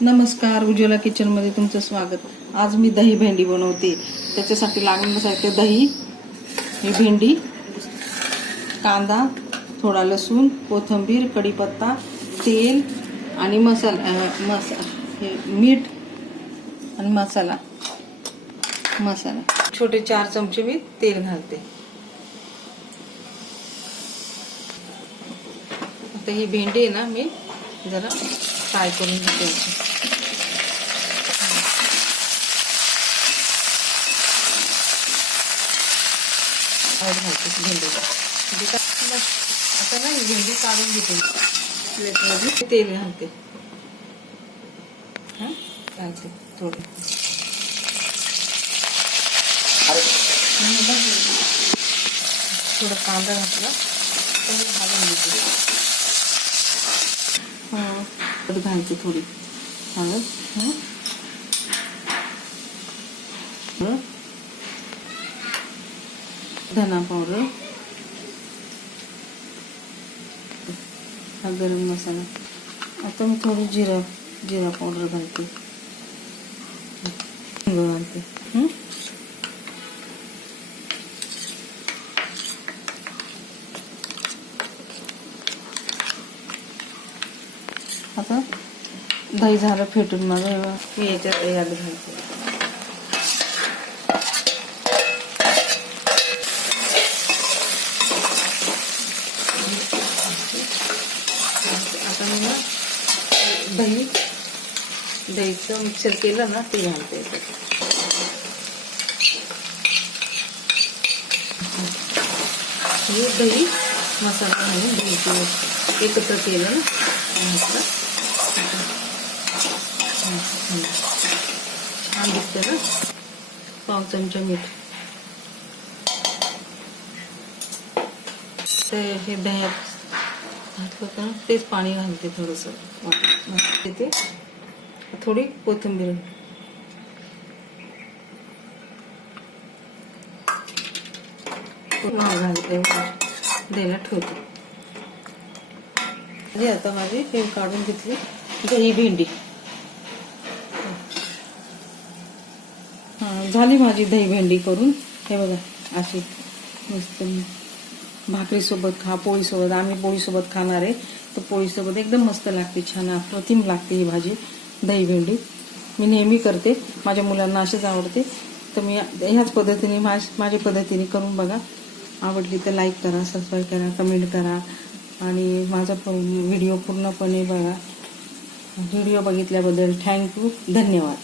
नमस्कार उज्ज्वला किचनमध्ये तुमचं स्वागत. आज मी दही भेंडी बनवते. त्याच्यासाठी लागणारं साहित्य दही ही भेंडी कांदा थोडा लसूण कोथिंबीर कढीपत्ता तेल आणि मसाला मसा हे मीठ आणि मसाला. मसाला. छोटे चार चमचे मी तेल घालते. आता ही भेंडी आहे ना मी जरा फ्राय करून घेते अशी. आता ना भेंडी काढून घेते प्लेटमध्ये. तेल घालते. हां? घालते थोडं. थोडं कांदा घातला तर मी घालून घेते तिखट घालते थोडी. हळद धना पावडर. हा गरम मसाला. आता मी थोडी जिरा जिरा पावडर घालते. घालते आता दही झालं फेटून माझं मी याच्यात यात घालते. आता मी ना दही दहीचं मिक्सर केलं ना ते घालते हे दही मसाला घालून दही एकत्र केलं ना घातलं ना पाव चमचा मीठ ते हे दह्यात घातलं होतं तेच पाणी घालते थोडंसं ते थोडी कोथिंबीर पूर्ण घालते द्यायला ठेवते हे आता माझी हे काढून घेतली दही भेंडी हां झाली माझी दही भेंडी करून. हे बघा अशी मस्त भाकरीसोबत खा पोळीसोबत. आम्ही पोळीसोबत खाणार आहे. तर पोळीसोबत एकदम मस्त लागते छान अप्रतिम लागते ही भाजी दही भेंडी मी नेहमी करते. माझ्या मुलांना अशीच आवडते. तर मी ह्याच पद्धतीने माझ माझ्या पद्धतीने करून बघा. आवडली तर लाईक करा सबस्क्राईब करा कमेंट करा. आणि माझा व्हिडिओ पूर्णपणे बघा. व्हिडिओ बघितल्याबद्दल थँक्यू धन्यवाद.